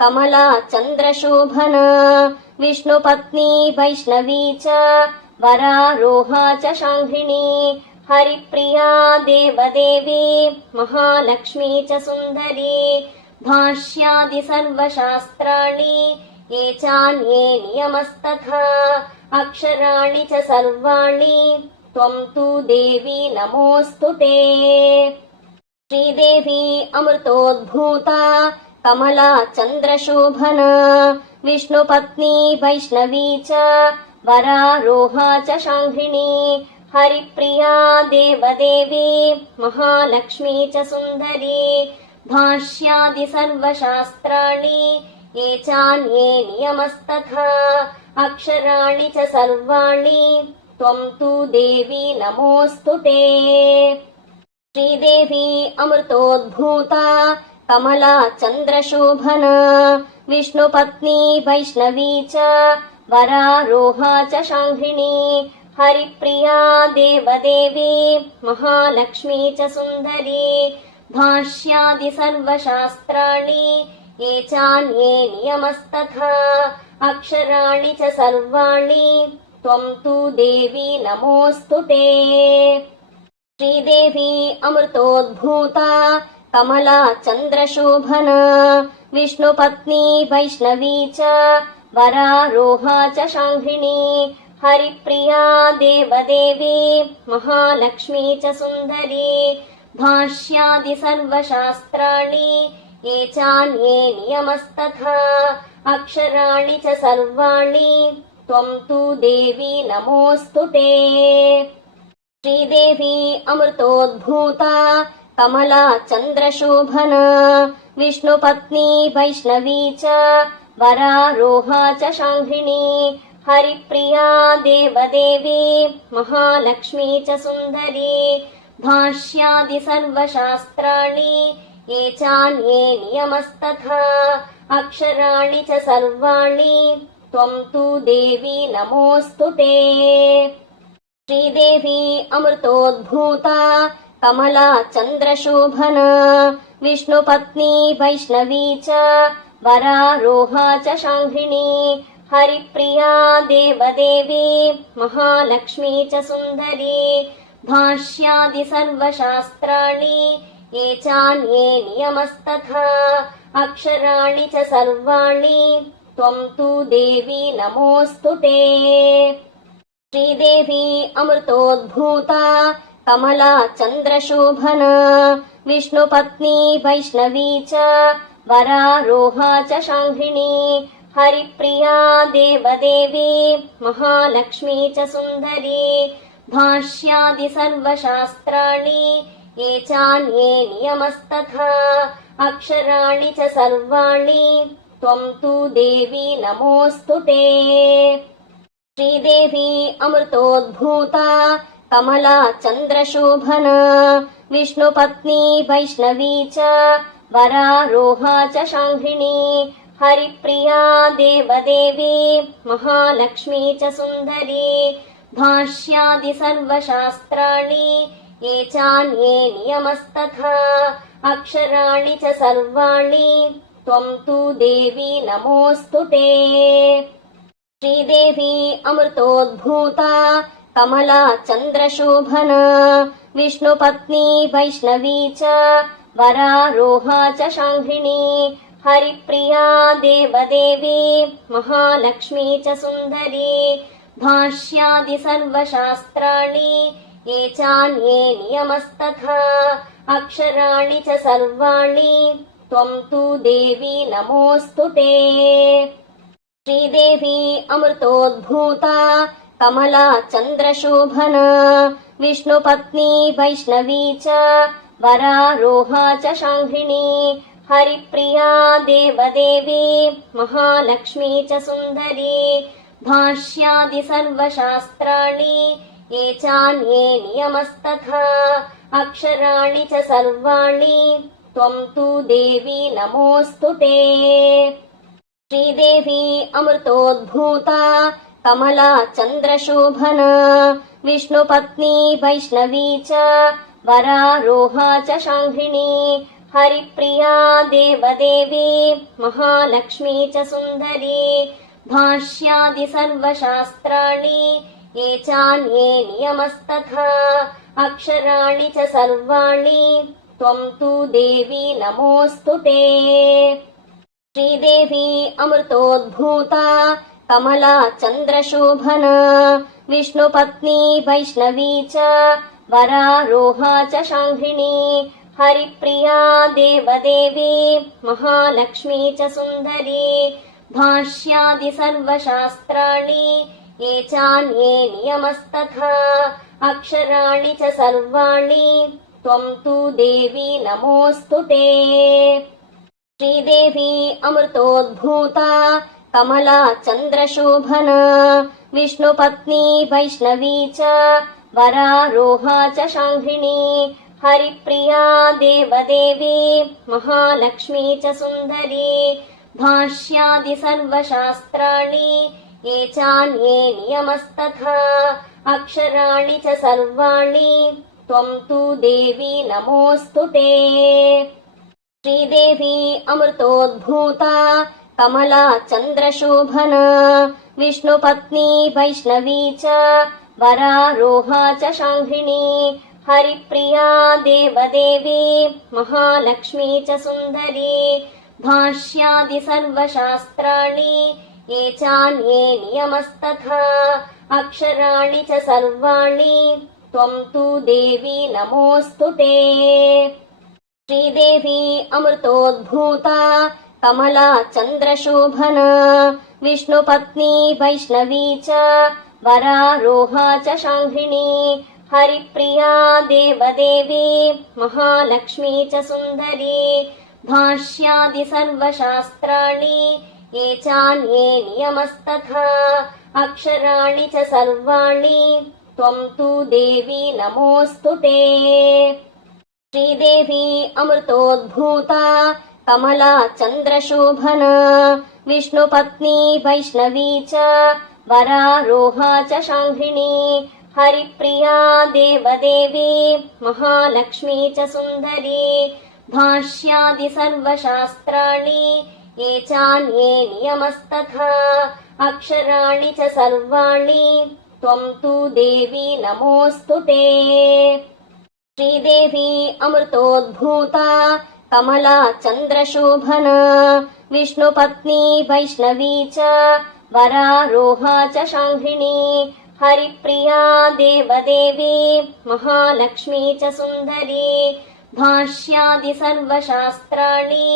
कमला चन्द्रशोभना विष्णुपत्नी वैष्णवी च वरारोहा च शाङ्घिणी हरिप्रिया देवदेवी महालक्ष्मी च सुन्दरी भाष्यादि सर्वशास्त्राणि ये चान्ये नियमस्तथा अक्षराणि च सर्वाणि त्वं तु देवी नमोऽस्तु ते। श्रीदेवी अमृतोद्भूता कमला चन्द्रशोभना विष्णुपत्नी वैष्णवी च वरारोहा च शाङ्घिणी हरिप्रिया देवदेवी महालक्ष्मी च सुन्दरी भाष्यादि सर्वशास्त्राणि ये चान्ये नियमस्तथा अक्षराणि च सर्वाणि त्वं तु देवी नमोऽस्तु ते। श्रीदेवी अमृतोद्भूता कमला चन्द्रशोभना विष्णुपत्नी वैष्णवी च वरारोहा च शाङ्घिणी हरिप्रिया देवदेवी महालक्ष्मी च सुन्दरी भाष्यादि सर्वशास्त्राणि ये चान्ये नियमस्तथा अक्षराणि च सर्वाणि त्वं तु देवी नमोऽस्तु ते। श्रीदेवी अमृतोद्भूता कमला चन्द्रशोभना विष्णुपत्नी वैष्णवी च वरारोहा च शाङ्घिणी हरिप्रिया देवदेवी महालक्ष्मी च सुन्दरी भाष्यादि सर्वशास्त्राणि ये चान्ये नियमस्तथा अक्षराणि च सर्वाणि त्वं तु देवी नमोऽस्तु ते। श्रीदेवी अमृतोद्भूता कमला चन्द्रशोभना विष्णुपत्नी वैष्णवी च वरारोहा च शाङ्घिणी हरिप्रिया देवदेवी महालक्ष्मी च सुन्दरी भाष्यादि सर्वशास्त्राणि ये चान्ये नियमस्तथा अक्षराणि च सर्वाणि त्वं तु देवी नमोऽस्तु ते। श्रीदेवी अमृतोद्भूता कमला चन्द्रशोभना विष्णुपत्नी वैष्णवी च वरारोहा च शाङ्घिणी हरिप्रिया देवदेवी महालक्ष्मी च सुन्दरी भाष्यादि सर्वशास्त्राणि ये चान्ये नियमस्तथा अक्षराणि च सर्वाणि त्वं तु देवी नमोऽस्तु ते। श्रीदेवी अमृतोद्भूता कमला चन्द्रशोभना विष्णुपत्नी वैष्णवी च वरारोहा च शाङ्घिणी हरिप्रिया देवदेवी महालक्ष्मी च सुन्दरी भाष्यादि सर्वशास्त्राणि ये चान्ये नियमस्तथा अक्षराणि च सर्वाणि त्वं तु देवी नमोऽस्तु ते। श्रीदेवी अमृतोद्भूता कमला चन्द्रशोभना विष्णुपत्नी वैष्णवी च वरारोहा च शाङ्घिणी हरिप्रिया देवदेवी महालक्ष्मी च सुन्दरी भाष्यादि सर्वशास्त्राणि ये चान्ये नियमस्तथा अक्षराणि च सर्वाणि त्वं तु देवी नमोऽस्तु ते। श्रीदेवी अमृतोद्भूता कमला चन्द्रशोभना विष्णुपत्नी वैष्णवी च वरारोहा च शाङ्घिणी हरिप्रिया देवदेवी महालक्ष्मी च सुन्दरी भाष्यादि सर्वशास्त्राणि ये चान्ये नियमस्तथा अक्षराणि च सर्वाणि त्वं तु देवी नमोऽस्तु ते। श्रीदेवी अमृतोद्भूता कमला चन्द्रशोभना विष्णुपत्नी वैष्णवी च वरारोहा च शाङ्घिणी हरिप्रिया देवदेवी महालक्ष्मी च सुन्दरी भाष्यादि सर्वशास्त्राणि ये चान्ये नियमस्तथा अक्षराणि च सर्वाणि त्वं तु देवी नमोऽस्तु ते। श्रीदेवी अमृतोद्भूता कमला चन्द्रशोभना विष्णुपत्नी वैष्णवी च वरारोहा च शाङ्घिणी हरिप्रिया देवदेवी महालक्ष्मी च सुन्दरी भाष्यादि सर्वशास्त्राणि ये चान्ये नियमस्तथा अक्षराणि च सर्वाणि त्वं तु देवी नमोऽस्तु ते। श्रीदेवी अमृतोद्भूता कमला चन्द्रशोभना विष्णुपत्नी वैष्णवी च वरारोहा च शाङ्घिणी हरिप्रिया देवदेवी महालक्ष्मी च सुन्दरी भाष्यादि सर्वशास्त्राणि ये चान्ये नियमस्तथा अक्षराणि च सर्वाणि त्वं तु देवी नमोऽस्तु ते। श्रीदेवी अमृतोद्भूता कमला चन्द्रशोभना विष्णुपत्नी वैष्णवी च वरारोहा च शाङ्घिणी हरिप्रिया देवदेवी महालक्ष्मी च सुन्दरी भाष्यादि सर्वशास्त्राणि ये चान्ये नियमस्तथा अक्षराणि च सर्वाणि त्वं तु देवी नमोऽस्तु ते। श्रीदेवी अमृतोद्भूता कमला चन्द्रशोभना विष्णुपत्नी वैष्णवी च वरारोहा च शाङ्घिणी हरिप्रिया देवदेवी महालक्ष्मी च सुन्दरी भाष्यादि सर्वशास्त्राणि ये चान्ये नियमस्तथा अक्षराणि च सर्वाणि त्वं तु देवी नमोऽस्तु ते। श्रीदेवी अमृतोद्भूता कमला चन्द्रशोभना विष्णुपत्नी वैष्णवी च वरारोहा च शाङ्घिणी हरिप्रिया देवदेवी महालक्ष्मी च सुन्दरी भाष्यादि सर्वशास्त्राणि ये चान्ये नियमस्तथा अक्षराणि च सर्वाणि त्वं तु देवी नमोऽस्तु ते। श्रीदेवी अमृतोद्भूता कमला चन्द्रशोभना विष्णुपत्नी वैष्णवी च वरारोहा च शाङ्घिणी हरिप्रिया देवदेवी महालक्ष्मी च सुन्दरी भाष्यादि सर्वशास्त्राणि ये चान्ये नियमस्तथा अक्षराणि च सर्वाणि त्वं तु देवी नमोऽस्तु ते। श्रीदेवी अमृतोद्भूता कमला चन्द्रशोभना विष्णुपत्नी वैष्णवी च वरारोहा च शाङ्घिणी हरिप्रिया देवदेवी महालक्ष्मी च सुन्दरी भाष्यादि सर्वशास्त्राणि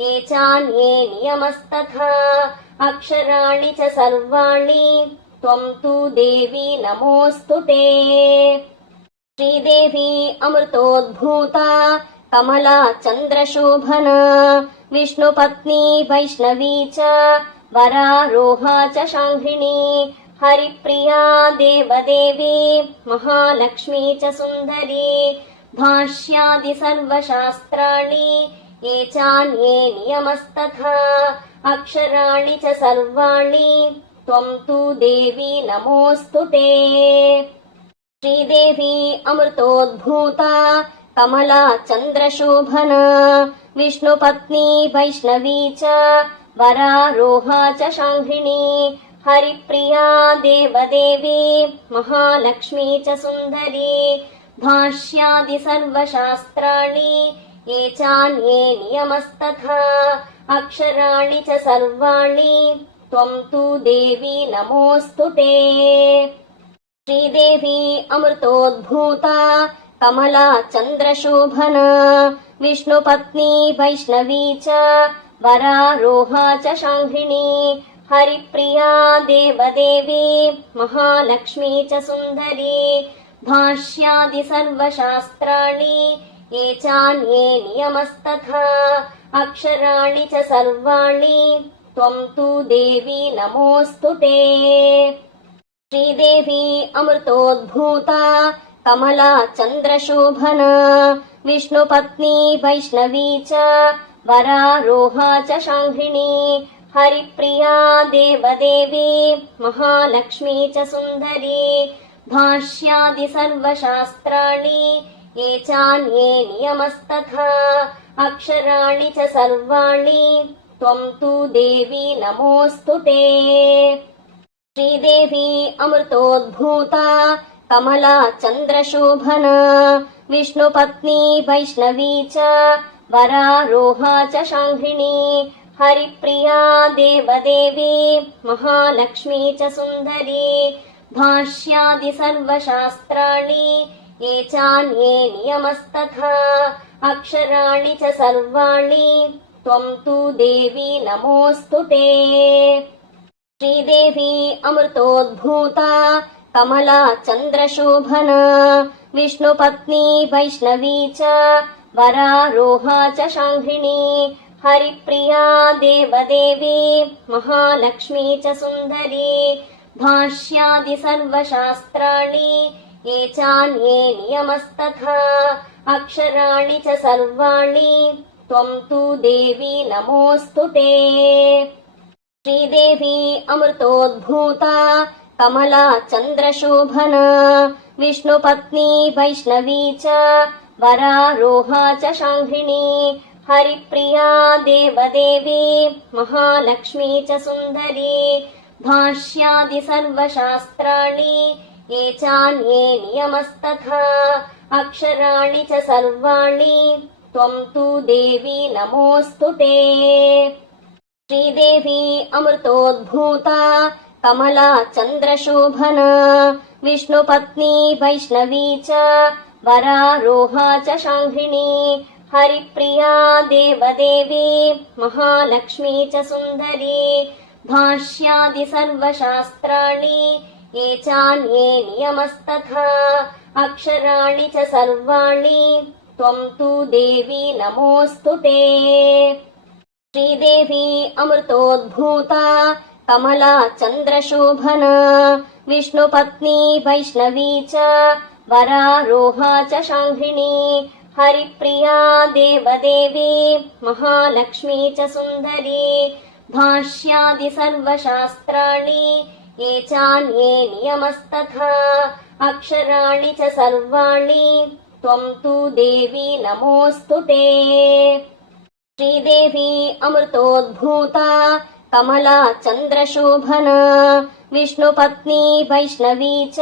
ये चान्ये नियमस्तथा अक्षराणि च सर्वाणि त्वं तु देवी नमोऽस्तु ते। श्रीदेवी अमृतोद्भूता कमला चन्द्रशोभना विष्णुपत्नी वैष्णवी च वरारोहा च शाङ्घिणी हरिप्रिया देवदेवी महालक्ष्मी च सुन्दरी भाष्यादि सर्वशास्त्राणि ये चान्ये नियमस्तथा अक्षराणि च सर्वाणि त्वं तु देवी नमोऽस्तु ते। श्रीदेवी अमृतोद्भूता कमला चन्द्रशोभना विष्णुपत्नी वैष्णवी च वरारोहा च शाङ्घिणी हरिप्रिया देवदेवी महालक्ष्मी च सुन्दरी भाष्यादि सर्वशास्त्राणि ये चान्ये नियमस्तथा अक्षराणि च सर्वाणि त्वं तु देवी नमोऽस्तु ते। श्रीदेवी अमृतोद्भूता कमला चन्द्रशोभना विष्णुपत्नी वैष्णवी च वरारोहा च शाङ्घिणी हरिप्रिया देवदेवी महालक्ष्मी च सुन्दरी भाष्यादि सर्वशास्त्राणि ये चान्ये नियमस्तथा अक्षराणि च सर्वाणि त्वं तु देवी नमोऽस्तु ते। श्रीदेवी अमृतोद्भूता कमला चन्द्रशोभना विष्णुपत्नी वैष्णवी च वरारोहा च शाङ्घिणी हरिप्रिया देवदेवी महालक्ष्मी च सुन्दरी भाष्यादि सर्वशास्त्राणि ये चान्ये नियमस्तथा अक्षराणि च सर्वाणि त्वं तु देवी नमोऽस्तु ते। श्रीदेवी अमृतोद्भूता कमला चन्द्रशोभना विष्णुपत्नी वैष्णवी च वरारोहा च शाङ्घिणी हरिप्रिया देवदेवी महालक्ष्मी च सुन्दरी भाष्यादि सर्वशास्त्राणि ये चान्ये नियमस्तथा अक्षराणि च सर्वाणि त्वं तु देवी नमोऽस्तु ते। श्रीदेवी अमृतोद्भूता कमला चन्द्रशोभना विष्णुपत्नी वैष्णवी च वरारोहा च शाङ्घिणी हरिप्रिया देवदेवी महालक्ष्मी च सुन्दरी भाष्यादि सर्वशास्त्राणि ये चान्ये नियमस्तथा अक्षराणि च सर्वाणि त्वं तु देवी नमोऽस्तु ते। श्रीदेवी अमृतोद्भूता कमला चन्द्रशोभना विष्णुपत्नी वैष्णवी च वरारोहा च शाङ्घिणी हरिप्रिया देवदेवी महालक्ष्मी च सुन्दरी भाष्यादि सर्वशास्त्राणि ये चान्ये नियमस्तथा अक्षराणि च सर्वाणि त्वं तु देवी नमोऽस्तु ते। श्रीदेवी अमृतोद्भूता कमला चन्द्रशोभना विष्णुपत्नी वैष्णवी च वरारोहा च शाङ्घिणी हरिप्रिया देवदेवी महालक्ष्मी च सुन्दरी भाष्यादि सर्वशास्त्राणि ये चान्ये नियमस्तथा अक्षराणि च सर्वाणि त्वं तु देवी नमोऽस्तु ते। श्रीदेवी अमृतोद्भूता कमला चन्द्रशोभना विष्णुपत्नी वैष्णवी च वरारोहा च शाङ्घिणी हरिप्रिया देवदेवी महालक्ष्मी च सुन्दरी भाष्यादि सर्वशास्त्राणि ये चान्ये नियमस्तथा अक्षराणि च सर्वाणि त्वं तु देवी नमोऽस्तु ते। श्रीदेवी अमृतोद्भूता कमला चन्द्रशोभना विष्णुपत्नी वैष्णवी च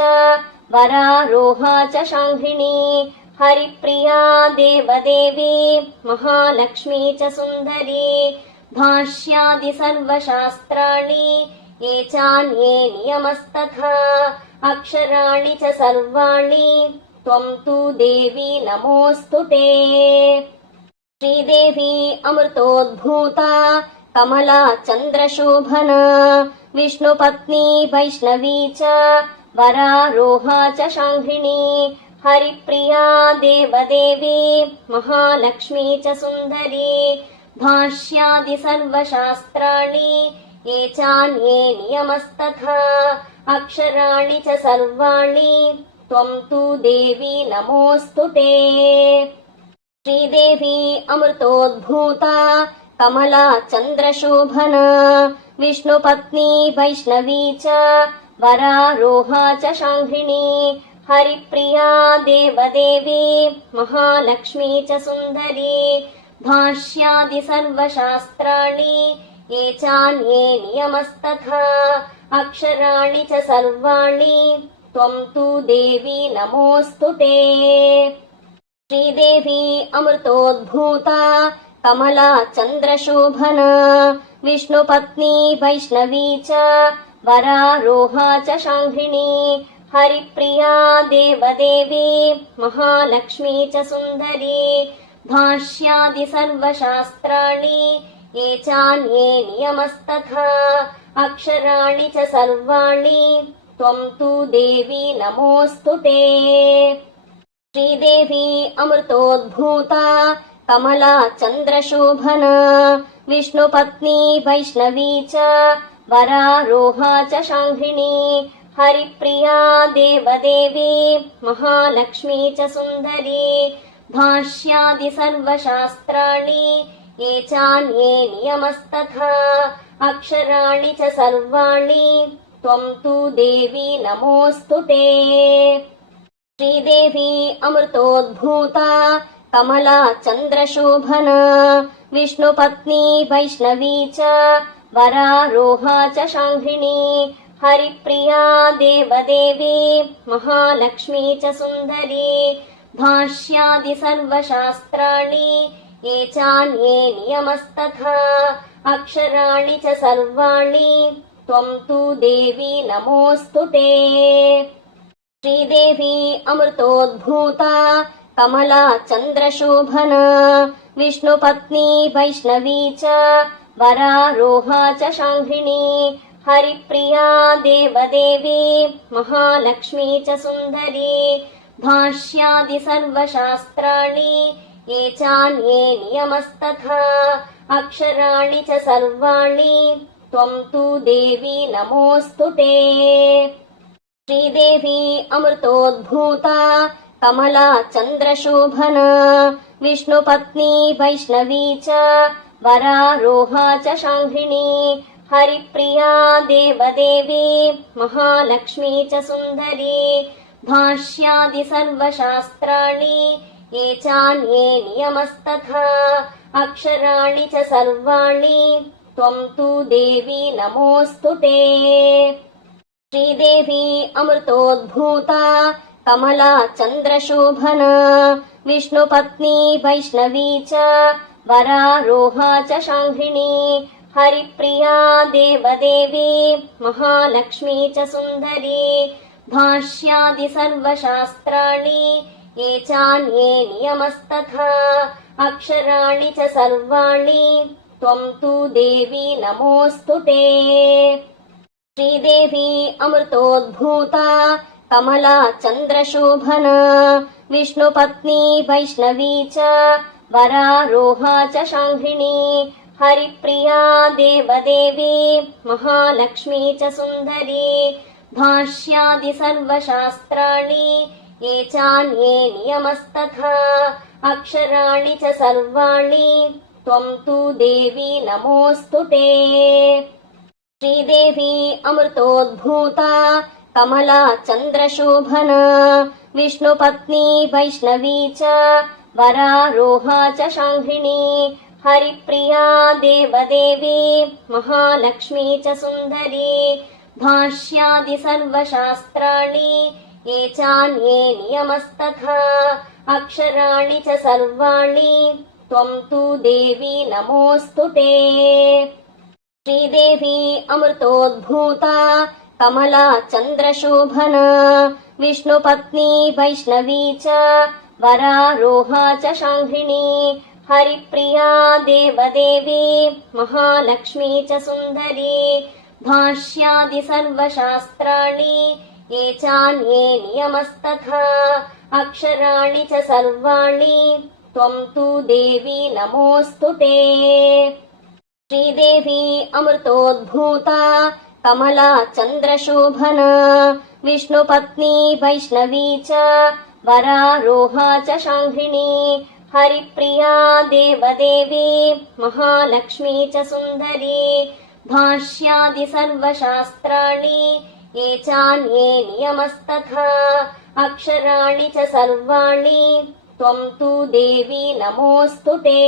वरारोहा च शाङ्घिणी हरिप्रिया देवदेवी महालक्ष्मी च सुन्दरी भाष्यादि सर्वशास्त्राणि ये चान्ये नियमस्तथा अक्षराणि च सर्वाणि त्वं तु देवी नमोऽस्तु ते। श्रीदेवी अमृतोद्भूता कमला चन्द्रशोभना विष्णुपत्नी वैष्णवी च वरारोहा च शाङ्घिणी हरिप्रिया देवदेवी महालक्ष्मी च सुन्दरी भाष्यादि सर्वशास्त्राणि ये चान्ये नियमस्तथा अक्षराणि च सर्वाणि त्वं तु देवी नमोऽस्तु ते। श्रीदेवी अमृतोद्भूता कमला चन्द्रशोभना विष्णुपत्नी वैष्णवी च वरारोहा च शाङ्घिणी हरिप्रिया देवदेवी महालक्ष्मी च सुन्दरी भाष्यादि सर्वशास्त्राणि ये चान्ये नियमस्तथा अक्षराणि च सर्वाणि त्वं तु देवी नमोऽस्तु ते। श्रीदेवी अमृतोद्भूता कमला चन्द्रशोभना विष्णुपत्नी वैष्णवी च वरारोहा च शाङ्घिणी हरिप्रिया देवदेवी महालक्ष्मी च सुन्दरी भाष्यादि सर्वशास्त्राणि ये चान्ये नियमस्तथा अक्षराणि च सर्वाणि त्वं तु देवी नमोऽस्तु ते। श्रीदेवी अमृतोद्भूता कमला चन्द्रशोभना विष्णुपत्नी वैष्णवी च वरारोहा च शाङ्घिणी हरिप्रिया देवदेवी महालक्ष्मी च सुन्दरी भाष्यादि सर्वशास्त्राणि ये चान्ये नियमस्तथा अक्षराणि च सर्वाणि त्वं तु देवी नमोऽस्तु ते। श्रीदेवी अमृतोद्भूता कमला चन्द्रशोभना विष्णुपत्नी वैष्णवी च वरारोहा च शाङ्घिणी हरिप्रिया देवदेवी महालक्ष्मी च सुन्दरी भाष्यादि सर्वशास्त्राणि ये चान्ये नियमस्तथा अक्षराणि च सर्वाणि त्वं तु देवी नमोऽस्तु ते। श्रीदेवी अमृतोद्भूता कमला चन्द्रशोभना विष्णुपत्नी वैष्णवी च वरारोहा च शाङ्घिणी हरिप्रिया देवदेवी महालक्ष्मी च सुन्दरी भाष्यादि सर्वशास्त्राणि ये चान्ये नियमस्तथा अक्षराणि च सर्वाणि त्वं तु देवी नमोऽस्तु ते। श्रीदेवी अमृतोद्भूता कमला चन्द्रशोभना विष्णुपत्नी वैष्णवी च वरारोहा च शाङ्घिणी हरिप्रिया देवदेवी महालक्ष्मी च सुन्दरी भाष्यादि सर्वशास्त्राणि ये चान्ये नियमस्तथा अक्षराणि च सर्वाणि त्वं तु देवी नमोऽस्तु ते। श्रीदेवी अमृतोद्भूता कमला चन्द्रशोभना विष्णुपत्नी वैष्णवी च वरारोहा च शाङ्घिणी हरिप्रिया देवदेवी महालक्ष्मी च सुन्दरी भाष्यादि सर्वशास्त्राणि ये चान्ये नियमस्तथा अक्षराणि च सर्वाणि त्वं तु देवी नमोऽस्तु ते। श्रीदेवी अमृतोद्भूता कमला चन्द्रशोभना विष्णुपत्नी वैष्णवी च वरारोहा च शाङ्घिणी हरिप्रिया देवदेवी महालक्ष्मी च सुन्दरी भाष्यादि सर्वशास्त्राणि ये चान्ये नियमस्तथा अक्षराणि च सर्वाणि त्वं तु देवी नमोऽस्तु ते। श्रीदेवी अमृतोद्भूता कमला चन्द्रशोभना विष्णुपत्नी वैष्णवी च वरारोहा च शाङ्घिणी हरिप्रिया देवदेवी महालक्ष्मी च सुन्दरी भाष्यादि सर्वशास्त्राणि ये चान्ये नियमस्तथा अक्षराणि च सर्वाणि त्वं तु देवी नमोऽस्तु ते। श्रीदेवी अमृतोद्भूता कमला चन्द्रशोभना विष्णुपत्नी वैष्णवी च वरारोहा च शाङ्घिणी हरिप्रिया देवदेवी महालक्ष्मी च सुन्दरी भाष्यादि सर्वशास्त्राणि ये चान्ये नियमस्तथा अक्षराणि च सर्वाणि त्वं तु देवी नमोऽस्तु ते। श्रीदेवी अमृतोद्भूता कमला चन्द्रशोभना विष्णुपत्नी वैष्णवी च वरारोहा च शाङ्घिणी हरिप्रिया देवदेवी महालक्ष्मी च सुन्दरी भाष्यादि सर्वशास्त्राणि ये चान्ये नियमस्तथा अक्षराणि च सर्वाणि त्वं तु देवी नमोऽस्तु ते। श्रीदेवी अमृतोद्भूता कमला चन्द्रशोभना विष्णुपत्नी वैष्णवी च वरारोहा च शाङ्घिणी हरिप्रिया देवदेवी महालक्ष्मी च सुन्दरी भाष्यादि सर्वशास्त्राणि ये चान्ये नियमस्तथा अक्षराणि च सर्वाणि त्वं तु देवी नमोऽस्तु ते। श्रीदेवी अमृतोद्भूता कमला चन्द्रशोभना विष्णुपत्नी वैष्णवी च वरारोहा च शाङ्घिणी हरिप्रिया देवदेवी महालक्ष्मी च सुन्दरी भाष्यादि सर्वशास्त्राणि ये चान्ये नियमस्तथा अक्षराणि च सर्वाणि त्वं तु देवी नमोऽस्तु ते।